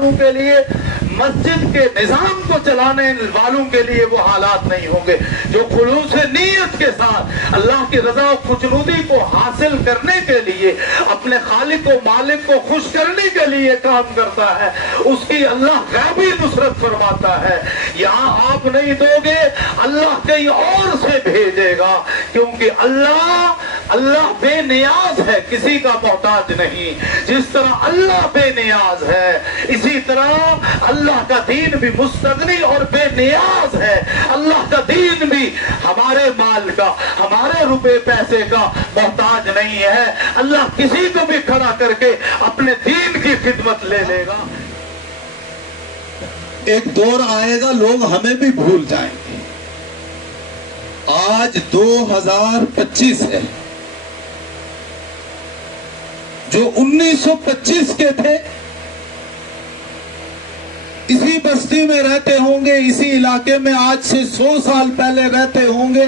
والوں کے لیے، مسجد کے نظام کو چلانے والوں کے لیے وہ حالات نہیں ہوں گے۔ جو خلوص نیت کے ساتھ اللہ کی رضا و خشنودی کو حاصل کرنے کے لیے، اپنے خالق و مالک کو خوش کرنے کے لیے کام کرتا ہے، اس کی اللہ غیبی نصرت فرماتا ہے۔ یہاں آپ نہیں دو گے، اللہ کہیں اور سے بھیجے گا، کیونکہ اللہ بے نیاز ہے، کسی کا محتاج نہیں۔ جس طرح اللہ بے نیاز ہے، اسی طرح اللہ کا دین بھی مستغنی اور بے نیاز ہے۔ اللہ کا دین بھی ہمارے مال کا، ہمارے روپے پیسے کا محتاج نہیں ہے۔ اللہ کسی کو بھی کھڑا کر کے اپنے دین کی خدمت لے لے گا۔ ایک دور آئے گا لوگ ہمیں بھی بھول جائیں گے۔ آج 2025 ہے، جو 1925 کے تھے اسی بستی میں رہتے ہوں گے، اسی علاقے میں آج سے 100 سال پہلے رہتے ہوں گے،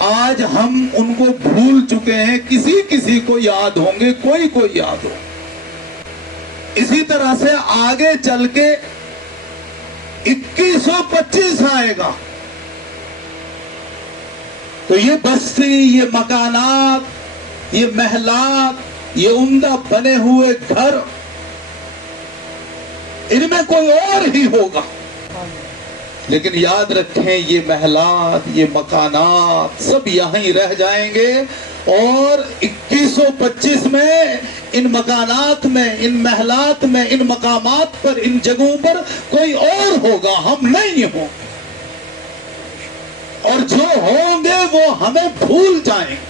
آج ہم ان کو بھول چکے ہیں۔ کسی کسی کو یاد ہوں گے، کوئی کوئی یاد ہو۔ اسی طرح سے آگے چل کے 2125 آئے گا تو یہ بستی، یہ مکانات، یہ محلات، یہ عمدہ بنے ہوئے گھر، ان میں کوئی اور ہی ہوگا۔ لیکن یاد رکھیں، یہ محلات، یہ مکانات سب یہاں ہی رہ جائیں گے، اور 2125 میں ان مکانات میں، ان محلات میں، ان مقامات پر، ان جگہوں پر کوئی اور ہوگا، ہم نہیں ہوں گے، اور جو ہوں گے وہ ہمیں بھول جائیں گے۔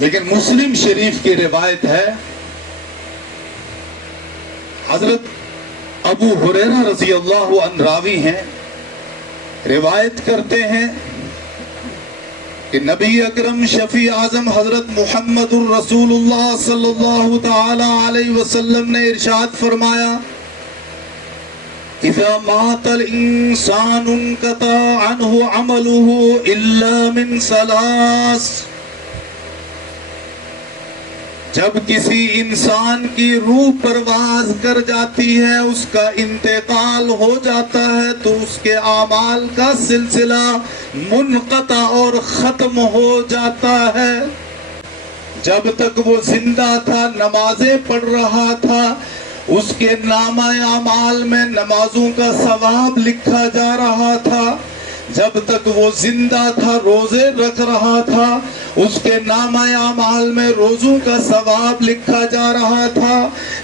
لیکن مسلم شریف کی روایت ہے، حضرت ابو ہریرہ رضی اللہ عنہ راوی ہیں، روایت کرتے ہیں کہ نبی اکرم شفیع اعظم حضرت محمد الرسول اللہ صلی اللہ تعالی علیہ وسلم نے ارشاد فرمایا، اذا مات الانسان انقطع عنہ عملہ الا من ثلاث، جب کسی انسان کی روح پرواز کر جاتی ہے، اس کا انتقال ہو جاتا ہے، تو اس کے اعمال کا سلسلہ منقطع اور ختم ہو جاتا ہے۔ جب تک وہ زندہ تھا، نمازیں پڑھ رہا تھا، اس کے نامہ اعمال میں نمازوں کا ثواب لکھا جا رہا تھا۔ جب تک وہ زندہ تھا، روزے رکھ رہا تھا، اس کے نامہ اعمال میں روزوں کا ثواب لکھا جا رہا تھا۔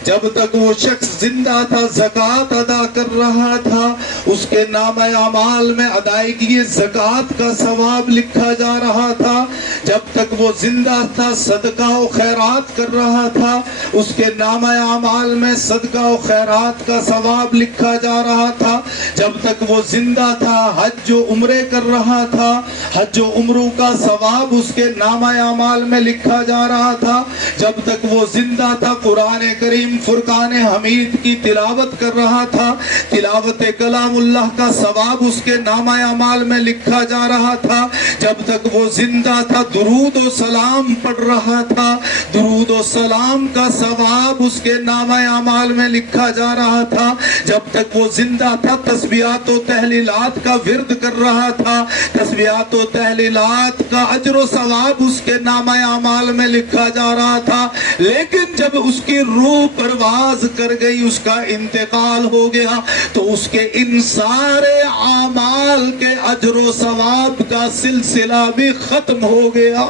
جب تک وہ شخص زندہ تھا، زکوٰۃ ادا کر رہا تھا، اس کے نامہ اعمال میں ادائیگی زکوٰۃ کا ثواب لکھا جا رہا تھا۔ جب تک وہ زندہ تھا، صدقہ و خیرات کر رہا تھا، اس کے نامہ اعمال میں صدقہ و خیرات کا ثواب لکھا جا رہا تھا۔ جب تک وہ زندہ تھا، حج و عمرے کر رہا تھا، حج و عمروں کا ثواب اس کے نامہ اعمال میں لکھا جا رہا تھا۔ جب تک وہ زندہ تھا، قرآن کریم فرقان حمید کی تلاوت کر رہا تھا، تلاوت کلام اللہ کا ثواب اس کے نامہ اعمال میں لکھا جا رہا تھا۔ جب تک وہ زندہ تھا، درود و سلام پڑھ رہا تھا، درود و سلام کا ثواب اس کے نامہ اعمال میں لکھا جا رہا تھا۔ جب تک وہ زندہ تھا، تسبیحات و تحلیلات کا ورد کر رہا تھا، تسبیحات و تحلیلات کا اجر و ثواب اس کے نامہ اعمال میں لکھا جا رہا تھا۔ لیکن جب اس کی روح پرواز کر گئی، اس کا انتقال ہو گیا، تو اس کے ان سارے اعمال کے اجر و ثواب کا سلسلہ بھی ختم ہو گیا۔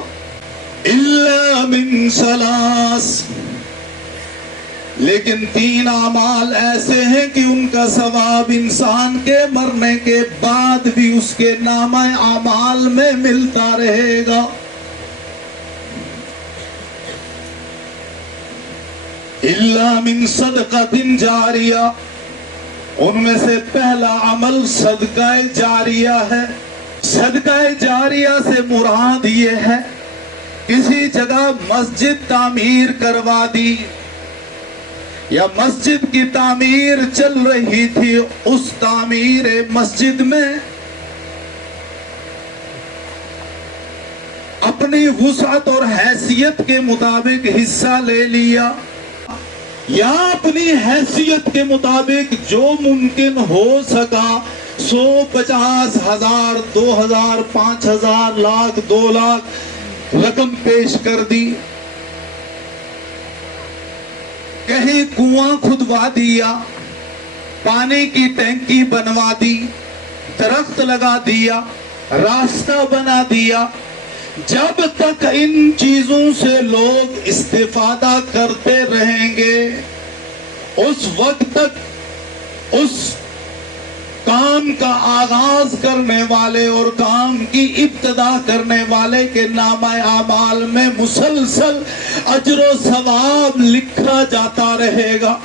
الا من ثلاث، لیکن 3 اعمال ایسے ہیں کہ ان کا ثواب انسان کے مرنے کے بعد بھی اس کے نامہ اعمال میں ملتا رہے گا۔ الا من صدقۃ جاریہ، ان میں سے پہلا عمل صدقہ جاریہ ہے۔ صدقہ جاریہ سے مراد یہ ہے، کسی جگہ مسجد تعمیر کروا دی، یا مسجد کی تعمیر چل رہی تھی، اس تعمیر مسجد میں اپنا اپنی وسعت اور حیثیت کے مطابق حصہ لے لیا یا اپنی حیثیت کے مطابق جو ممکن ہو سکا 100 50 1000 2000 5000 لاکھ 2 لاکھ رقم پیش کر دی، کہیں کنواں کھدوا دیا، پانی کی ٹینکی بنوا دی، درخت لگا دیا، راستہ بنا دیا، جب تک ان چیزوں سے لوگ استفادہ کرتے رہیں گے اس وقت تک اس کام کا آغاز کرنے والے اور کام کی ابتدا کرنے والے کے نامہ اعمال میں مسلسل اجر و ثواب لکھا جاتا رہے گا۔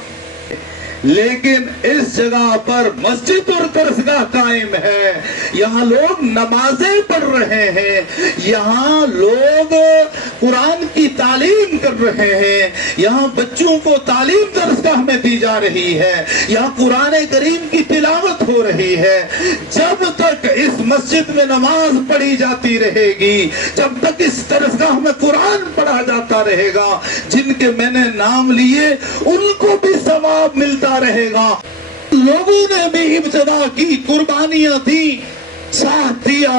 لیکن اس جگہ پر مسجد اور درسگاہ قائم ہے، یہاں لوگ نمازیں پڑھ رہے ہیں، یہاں لوگ قرآن کی تعلیم کر رہے ہیں، یہاں بچوں کو تعلیم درسگاہ میں دی جا رہی ہے، یہاں قرآن کریم کی تلاوت ہو رہی ہے۔ جب تک اس مسجد میں نماز پڑھی جاتی رہے گی، جب تک اس درسگاہ میں قرآن پڑھا جاتا رہے گا، جن کے میں نے نام لیے ان کو بھی ثواب ملتا رہے گا۔ لوگوں نے بھی ابتدا کی، قربانیاں دی، ساتھ دیا،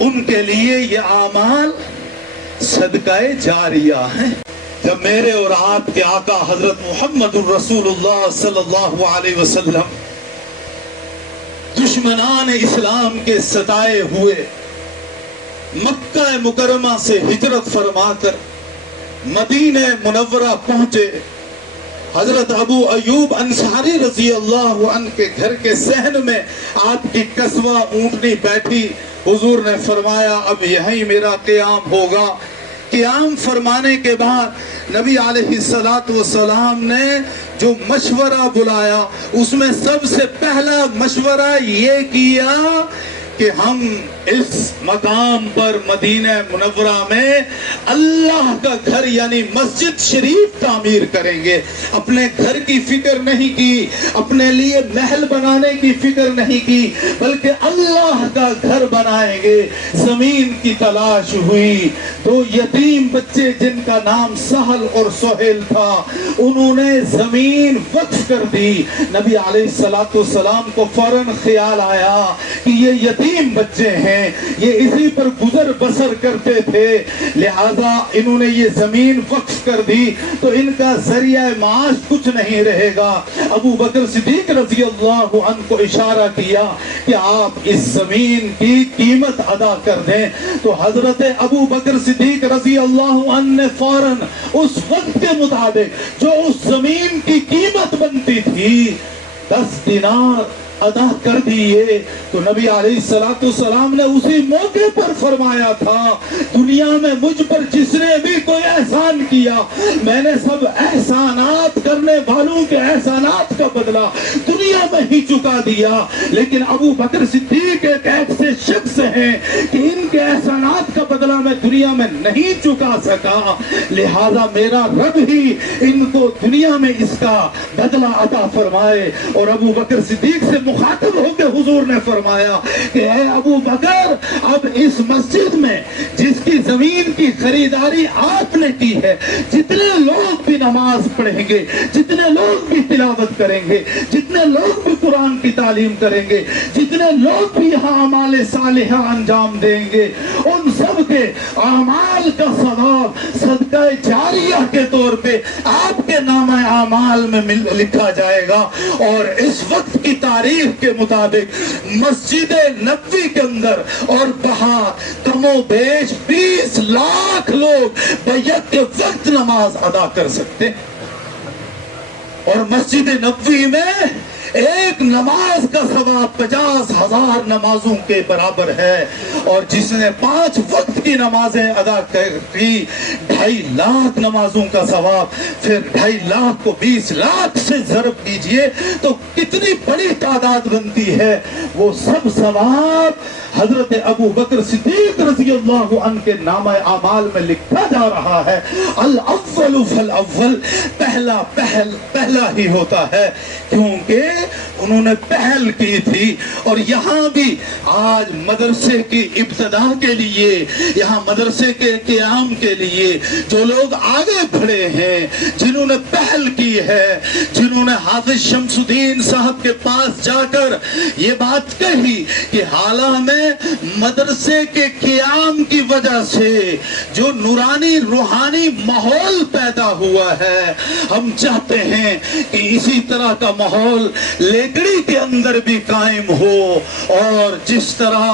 ان کے لیے یہ اعمال صدقہ جاریہ ہیں۔ جب میرے اور آپ کے آقا حضرت محمد الرسول اللہ صلی اللہ علیہ وسلم دشمنان اسلام کے ستائے ہوئے مکہ مکرمہ سے ہجرت فرما کر مدینہ منورہ پہنچے، حضرت ابو ایوب انصاری رضی اللہ عنہ کے گھر کے صحن میں آپ کی قصوہ اونٹنی بیٹھی، حضور نے فرمایا اب یہیں میرا قیام ہوگا۔ قیام فرمانے کے بعد نبی علیہ السلام نے جو مشورہ بلایا اس میں سب سے پہلا مشورہ یہ کیا کہ ہم اس مقام پر مدینہ منورہ میں اللہ کا گھر یعنی مسجد شریف تعمیر کریں گے۔ اپنے گھر کی فکر نہیں کی، اپنے لیے محل بنانے کی فکر نہیں کی، بلکہ اللہ کا گھر بنائیں گے۔ زمین کی تلاش ہوئی، 2 یتیم بچے جن کا نام سہل اور سہیل تھا، انہوں نے زمین وقف کر دی۔ نبی علیہ السلام کو فوراً خیال آیا کہ یہ یتیم بچے ہیں، یہ اسی پر گزر بسر کرتے تھے، لہذا انہوں نے یہ زمین وقف کر دی تو ان کا ذریعہ معاش کچھ نہیں رہے گا۔ ابو بکر صدیق رضی اللہ عنہ کو اشارہ کیا کہ آپ اس زمین کی قیمت ادا کر دیں، تو حضرت ابو بکر صدیق رضی اللہ عنہ نے فوراً اس وقت کے مطابق جو اس زمین کی قیمت بنتی تھی 10 دینار ادا کر دیے۔ تو نبی علیہ السلام نے اسی موقع پر فرمایا تھا دنیا میں مجھ پر جس نے بھی کوئی احسان کیا میں نے سب احسانات کرنے والوں کے احسانات کا بدلہ دنیا میں ہی چکا دیا، لیکن ابو بکر صدیق ایک ایسے شخص ہیں کہ ان کے احسانات کا بدلہ میں دنیا میں نہیں چکا سکا، لہذا میرا رب ہی ان کو دنیا میں اس کا بدلہ عطا فرمائے۔ اور ابو بکر صدیق سے مخاطب ہو کے حضور نے فرمایا کہ اے ابو بکر، اب اس مسجد میں جس کی زمین کی خریداری آپ نے کی ہے، جتنے لوگ بھی نماز پڑھیں گے، جتنے لوگ بھی تلاوت کریں گے، جتنے لوگ بھی قرآن کی تعلیم کریں گے، جتنے لوگ بھی یہاں اعمال صالحہ انجام دیں گے، ان سب کے اعمال کا ثواب صدقہ جاریہ کے طور پہ آپ کے نامہ اعمال میں لکھا جائے گا۔ اور اس وقت کی تاریخ کے مطابق مسجد نبوی کے اندر اور باہر کم و بیش 20 لاکھ لوگ بیک کے وقت نماز ادا کر سکتے، اور مسجد نبوی میں ایک نماز کا ثواب 50,000 نمازوں کے برابر ہے، اور جس نے 5 وقت کی نمازیں ادا کی 2.5 لاکھ نمازوں کا ثواب، پھر 2.5 لاکھ کو 20 لاکھ سے ضرب کیجئے تو کتنی بڑی تعداد بنتی ہے۔ وہ سب ثواب حضرت ابو بکر صدیق رضی اللہ عنہ کے نامہ اعمال میں لکھا جا رہا ہے۔ الاول فالاول، پہلا ہی ہوتا ہے، کیونکہ انہوں نے پہل کی تھی. اور یہاں بھی آج مدرسے کی ابتدا کے لیے, یہاں مدرسے کے قیام کے لیے جو لوگ آگے بڑھے ہیں, جنہوں نے پہل کی ہے, جنہوں نے حافظ شمس الدین صاحب کے پاس جا کر یہ بات کہی کہ حالہ میں مدرسے کے قیام کی وجہ سے جو نورانی روحانی ماحول پیدا ہوا ہے, ہم چاہتے ہیں کہ اسی طرح کا ماحول لیکڑی کے اندر بھی قائم ہو. اور جس طرح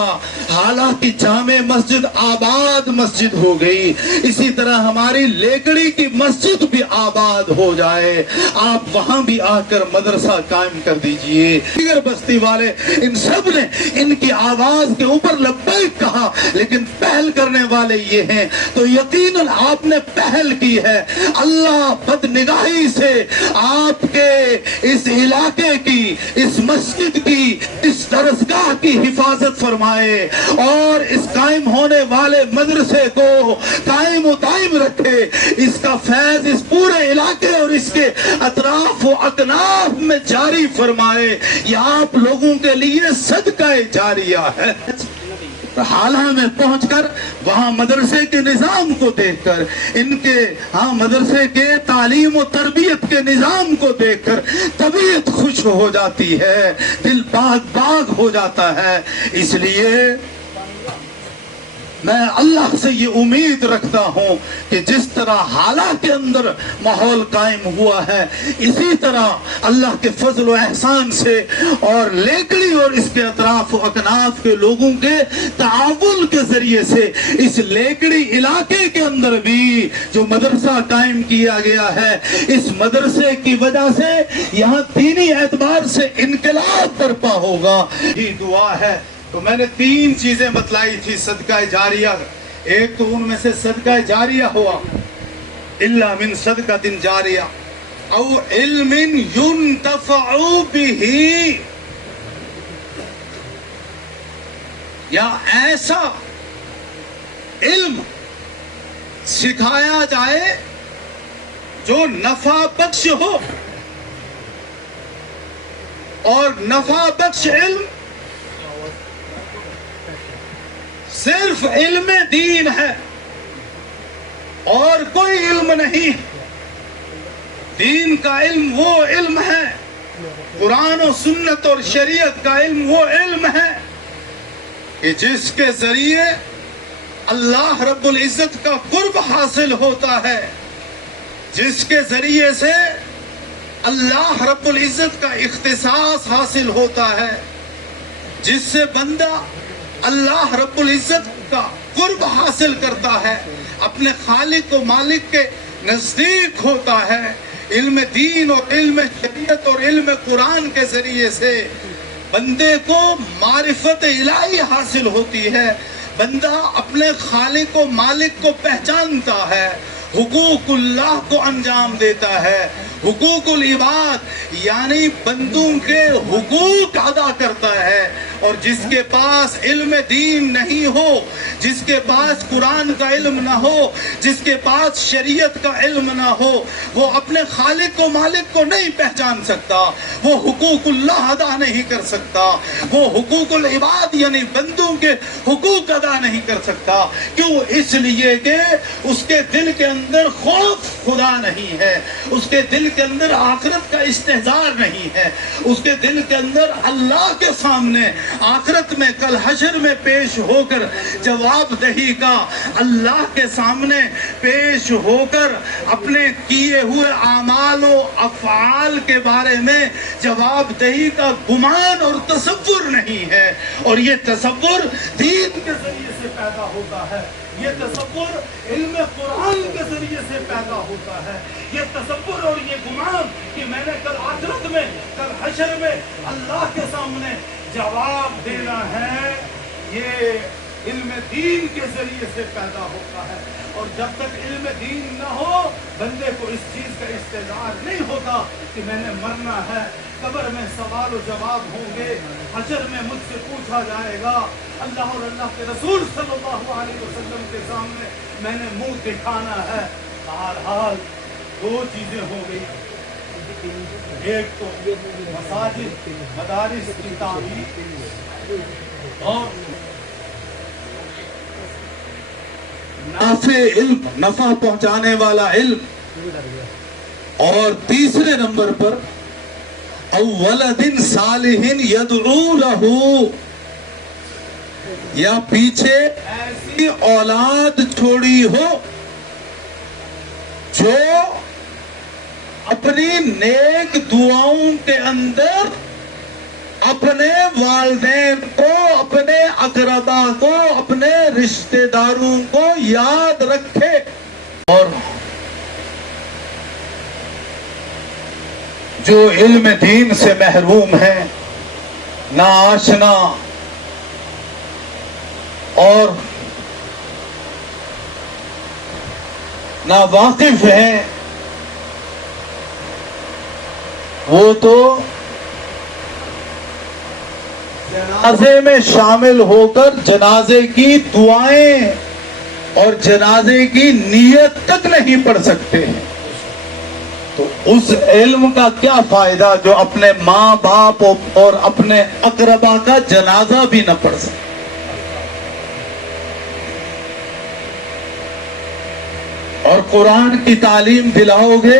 حالانکہ جامع مسجد آباد مسجد ہو گئی, اسی طرح ہماری لیکڑی کی مسجد بھی آباد ہو جائے. آپ وہاں بھی آ کر مدرسہ قائم کر دیجئے. دیگر بستی والے ان سب نے ان کی آواز کے اوپر لبیک کہا, لیکن پہل کرنے والے یہ ہیں. تو یقیناً آپ نے پہل کی ہے. اللہ بدنگاہی سے آپ کے اس علاقے کی, اس مسجد کی, اس درسگاہ کی حفاظت فرمائے اور اس قائم ہونے والے مدرسے کو قائم و دائم رکھے. اس کا فیض اس پورے علاقے اور اس کے اطراف و اکناف میں جاری فرمائے. یہ آپ لوگوں کے لیے صدقہ جاریہ ہے. حالہ میں پہنچ کر وہاں مدرسے کے نظام کو دیکھ کر, ان کے مدرسے کے تعلیم و تربیت کے نظام کو دیکھ کر طبیعت خوش ہو جاتی ہے, دل باغ باغ ہو جاتا ہے. اس لیے میں اللہ سے یہ امید رکھتا ہوں کہ جس طرح حالہ کے اندر ماحول قائم ہوا ہے, اسی طرح اللہ کے فضل و احسان سے اور لیکڑی اور اس کے اطراف و اکناف کے لوگوں کے تعاون کے ذریعے سے اس لیکڑی علاقے کے اندر بھی جو مدرسہ قائم کیا گیا ہے, اس مدرسے کی وجہ سے یہاں دینی اعتبار سے انقلاب برپا ہوگا. یہ دعا ہے. تو میں نے 3 چیزیں بتلائی تھی صدقہ جاریہ. ایک تو ان میں سے صدقہ جاریہ ہوا, الا من صدقۃ جاریہ او علم ينتفع به, یا ایسا علم سکھایا جائے جو نفع بخش ہو. اور نفع بخش علم صرف علم دین ہے اور کوئی علم نہیں. دین کا علم وہ علم ہے, قرآن و سنت اور شریعت کا علم وہ علم ہے کہ جس کے ذریعے اللہ رب العزت کا قرب حاصل ہوتا ہے, جس کے ذریعے سے اللہ رب العزت کا اختصاص حاصل ہوتا ہے, جس سے بندہ اللہ رب العزت کا قرب حاصل کرتا ہے, اپنے خالق و مالک کے نزدیک ہوتا ہے. علم دین اور علم شریعت اور علم قرآن کے ذریعے سے بندے کو معرفت الہی حاصل ہوتی ہے. بندہ اپنے خالق و مالک کو پہچانتا ہے, حقوق اللہ کو انجام دیتا ہے, حقوق العباد یعنی بندوں کے حقوق ادا کرتا ہے. اور جس کے پاس علم دین نہیں ہو, جس کے پاس قرآن کا علم نہ ہو, جس کے پاس شریعت کا علم نہ ہو, وہ اپنے خالق و مالک کو نہیں پہچان سکتا, وہ حقوق اللہ ادا نہیں کر سکتا, وہ حقوق العباد یعنی بندوں کے حقوق ادا نہیں کر سکتا. کیوں؟ اس لیے کہ اس کے دل کے اندر خوف خدا نہیں ہے, اس کے دل کے اندر آخرت کا استحضار نہیں ہے, اس کے دل کے اندر اللہ کے سامنے آخرت میں کل حشر میں پیش ہو کر جواب دہی کا, اللہ کے سامنے پیش ہو کر اپنے کیے ہوئے اعمال و افعال کے بارے میں جواب دہی کا گمان اور تصور نہیں ہے. اور یہ تصور دین کے ذریعے سے پیدا ہوتا ہے, یہ تصور علم قرآن کے ذریعے سے پیدا ہوتا ہے. یہ تصور اور یہ گمان کہ میں نے کل آخرت میں کل حشر میں اللہ کے سامنے جواب دینا ہے, یہ علم دین کے ذریعے سے پیدا ہوتا ہے. اور جب تک علم دین نہ ہو بندے کو اس چیز کا استحضار نہیں ہوتا کہ میں نے مرنا ہے, قبر میں سوال و جواب ہوں گے, حشر میں مجھ سے پوچھا جائے گا, اللہ اور اللہ کے رسول صلی اللہ علیہ وسلم کے سامنے میں نے منہ دکھانا ہے. بہرحال 2 چیزیں ہو گئی, ایک تو مساجد مدارس کی تعمیر اور نافع علم، نفع پہنچانے والا علم، اور تیسرے نمبر پر اولد صالح یدعو لہ، یا پیچھے ایسی اولاد چھوڑی ہو جو اپنی نیک دعاؤں کے اندر اپنے والدین کو، اپنے اقربا کو، اپنے رشتہ داروں کو یاد رکھے۔ اور جو علم دین سے محروم ہے، نا آشنا اور نا واقف ہے، وہ تو جنازے میں شامل ہو کر جنازے کی دعائیں اور جنازے کی نیت تک نہیں پڑھ سکتے ہیں، تو اس علم کا کیا فائدہ جو اپنے ماں باپ اور اپنے اقربا کا جنازہ بھی نہ پڑھ سکے۔ اور قرآن کی تعلیم دلاؤ گے،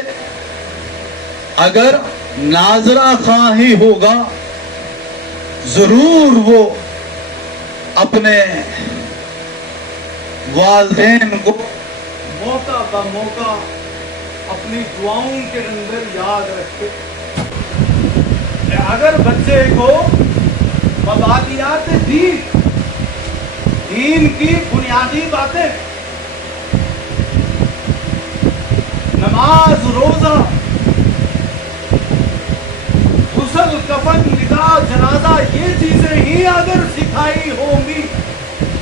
اگر ناظرہ خواہ ہی ہوگا، ضرور وہ اپنے والدین کو موقع بہ موقع اپنی دعاؤں کے اندر یاد رکھے۔ اگر بچے کو مبادیات دین کی بنیادی باتیں، نماز، روزہ، غسل، کفن، نکاح، جنازہ، یہ چیزیں ہی اگر سکھائی ہوں گی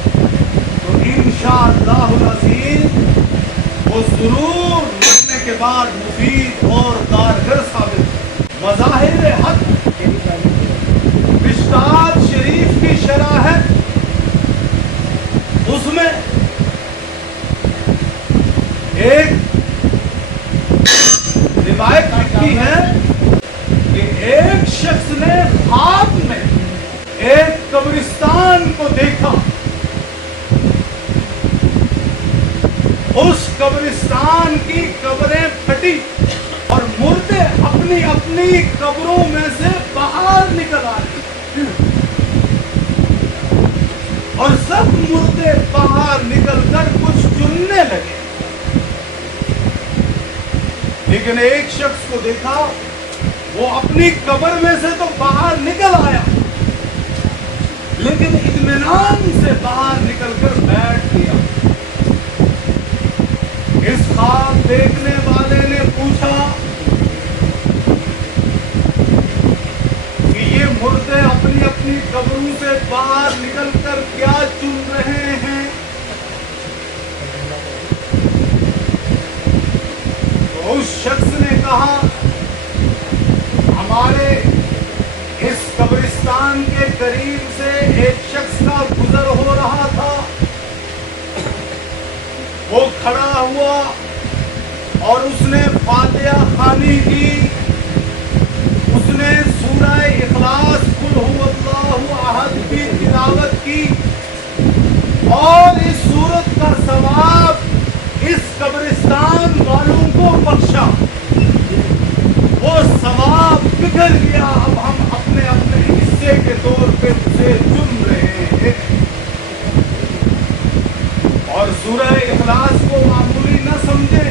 تو انشاءاللہ العزیز وہ ضرور مرنے کے بعد مفید اور کارگر ثابت۔ مظاہر حق مشکات شریف کی شرح ہے، اس میں ایک روایت لکھی ہے کہ ایک شخص نے خواب میں ایک قبرستان کو دیکھا، اس قبرستان کی قبریں پھٹی اور مردے اپنی اپنی قبروں میں سے باہر نکل آئے، اور سب مردے باہر نکل کر کچھ چننے لگے، لیکن ایک شخص کو دیکھا وہ اپنی قبر میں سے تو باہر نکل آیا، لیکن اطمینان سے باہر نکل کر بیٹھ گیا۔ اس خواب دیکھنے والے نے پوچھا کہ یہ مردے اپنی اپنی قبروں سے باہر نکل کر کیا چن رہے ہیں؟ تو اس شخص نے کہا، ہمارے اس قبرستان کے قریب سے ایک شخص کا گزر ہو رہا تھا، وہ کھڑا ہوا اور اس نے فاتحہ خوانی کی، اس نے سورہ اخلاص قل هو اللہ احد کی تلاوت کی، اور اس سورت کا ثواب اس قبرستان والوں کو بخشا۔ وہ ثواب بکھر گیا، اب ہم اپنے اپنے حصے کے طور پہ اسے چن رہے ہیں۔ اور سورہ اخلاص کو معمولی نہ سمجھیں،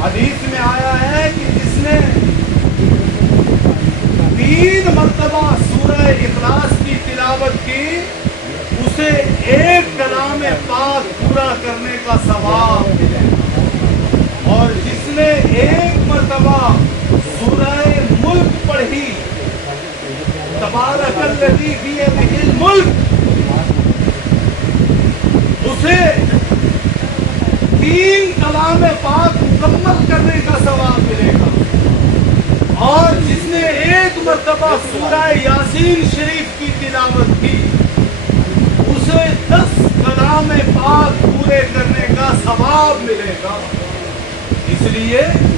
حدیث میں آیا ہے کہ جس نے 3 مرتبہ سورہ اخلاص کی تلاوت کی، اسے ایک کلام پاک پورا کرنے کا ثواب ملے، اور جس نے 1 مرتبہ سورہ ملک پڑھی، تبارک الذی بیدہ الملک، اسے 3 کلام پاک مکمل کرنے کا ثواب ملے گا، اور جس نے 1 مرتبہ سورہ یاسین شریف کی تلاوت کی، اسے 10 کلام پاک پورے کرنے کا ثواب ملے گا۔ اس لیے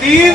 3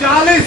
40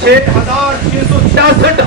6666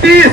30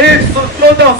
114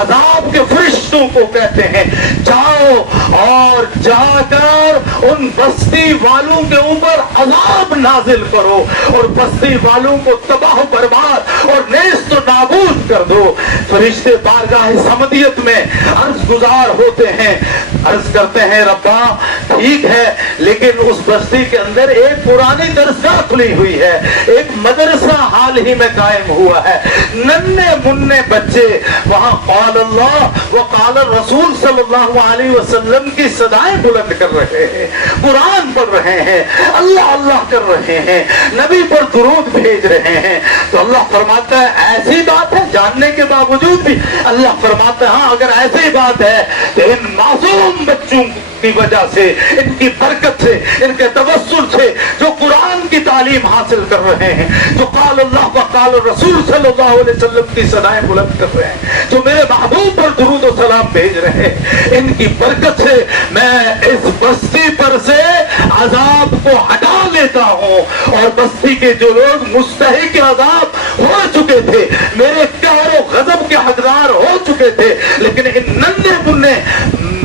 عذاب کے فرشتوں کو کہتے ہیں جاؤ اور جا کر ان بستی والوں کے اوپر عذاب نازل کرو اور بستی والوں کو تباہ و برباد اور نیست و نابود کر دو۔ فرشتے بارگاہ سمدیت میں عرض گزار ہوتے ہیں، عرض کرتے ہیں ربا ٹھیک ہے لیکن اس بستی کے اندر ایک پرانی درسگاہ کھلی ہوئی ہے، ایک مدرسہ حال ہی میں قائم ہوا ہے، ننھے مننے بچے وہاں قال اللہ و قال الرسول صلی اللہ علیہ وسلم کی صدائیں بلند کر رہے ہیں، قرآن پڑھ رہے ہیں، اللہ اللہ کر رہے ہیں، نبی پر درود بھیج رہے ہیں۔ تو اللہ فرماتا ہے ایسی بات ہے جاننے کے باوجود بھی اللہ فرماتا ہے ہاں اگر ایسی بات ہے تو ان معصوم بچوں کی وجہ سے، ان کی برکت سے، ان کے توسل سے جو قرآن کی تعلیم حاصل کر رہے ہیں، جو قال اللہ و قال رسول صلی اللہ علیہ وسلم کی صدائیں بلند کر رہے ہیں، جو میرے محبوب پر درود و سلام بھیج رہے ہیں، ان کی برکت سے میں اس بستی پر سے عذاب کو ہٹا لیتا ہوں اور بستی کے جو لوگ مستحق عذاب ہو چکے تھے، میرے قہر و غضب کے حقدار ہو چکے تھے، لیکن ان ننھے مننے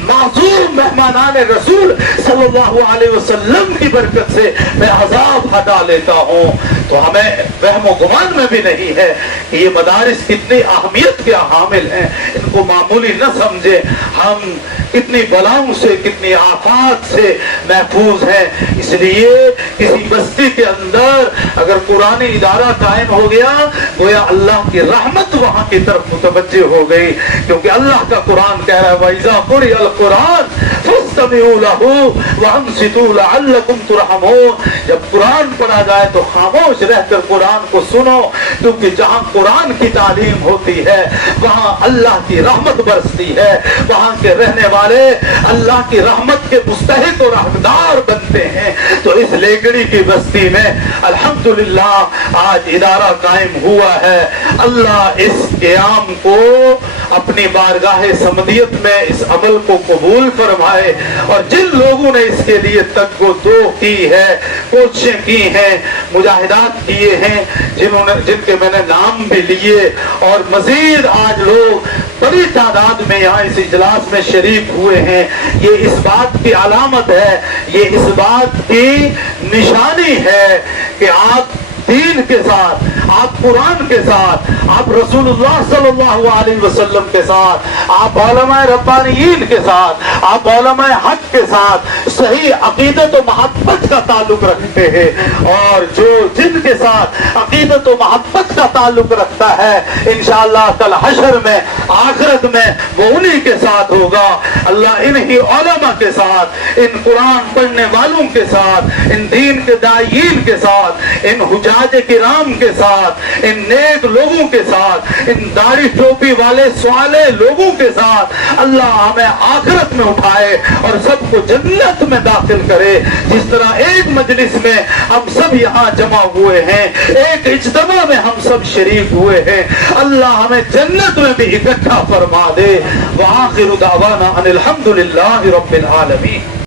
معصوم مہمانان رسول صلی اللہ علیہ وسلم کی برکت سے میں عذاب ہٹا لیتا ہوں۔ تو ہمیں وہم و گمان میں بھی نہیں ہے کہ یہ مدارس کتنی اہمیت کے حامل ہیں، ان کو معمولی نہ سمجھے، ہم کتنی بلاؤں سے کتنی آفات سے محفوظ ہیں۔ اس لیے کسی بستی کے اندر اگر قرآنی ادارہ قائم ہو گیا گویا اللہ کی رحمت وہاں کی طرف متوجہ ہو گئی، کیونکہ اللہ کا قرآن کہہ رہا ہے وَإِذَا قُرِئَ الْقُرْآنُ فَاسْتَمِعُوا لَهُ وَأَنصِتُوا لَعَلَّكُمْ تُرْحَمُونَ۔ جب قرآن پڑھا جائے تو خاموش رہ کر قرآن کو سنو، کیونکہ جہاں قرآن کی تعلیم ہوتی ہے وہاں اللہ کی رحمت برستی ہے، وہاں کے رہنے والے اللہ کی رحمت کے مستحق اور حقدار بنتے ہیں۔ تو اس لیگڑی کی بستی میں الحمدللہ آج ادارہ قائم ہوا ہے۔ اللہ اس قیام کو اپنی بارگاہ سمدیت میں اس عمل کو قبول فرمائے، اور جن لوگوں نے اس کے لیے تگ و دو کی ہے، کوششیں کی ہیں، مجاہدات کیے ہیں، جن کے میں نے نام بھی لیے، اور مزید آج لوگ بڑی تعداد میں یہاں اس اجلاس میں شریک ہوئے ہیں، یہ اس بات کی علامت ہے، یہ اس بات کی نشانی ہے کہ آپ دین کے ساتھ، آپ قرآن کے ساتھ، آپ رسول اللہ صلی اللہ علیہ وسلم کے ساتھ، آپ علماء ربانیین کے ساتھ، آپ علماء حق کے ساتھ صحیح عقیدت و محبت کا تعلق رکھتے ہیں، اور جو جن کے ساتھ عقیدت و محبت کا تعلق رکھتا ہے انشاءاللہ کل حشر میں آخرت میں وہ انہی کے ساتھ ہوگا۔ اللہ انہی علماء کے ساتھ، ان قرآن پڑھنے والوں کے ساتھ، ان دین کے داعیین کے ساتھ، ان حجاج کرام کے ساتھ، ان نیک لوگوں کے ساتھ، ان داڑھی ٹوپی والے صالح لوگوں کے ساتھ اللہ ہمیں آخرت میں اٹھائے اور سب کو جنت میں داخل کرے۔ جس طرح ایک مجلس میں ہم سب یہاں جمع ہوئے ہیں، ایک اجتماع میں ہم سب شریک ہوئے ہیں، اللہ ہمیں جنت میں بھی اکٹھا فرما دے۔ وآخر دعوانا ان الحمدللہ رب العالمین۔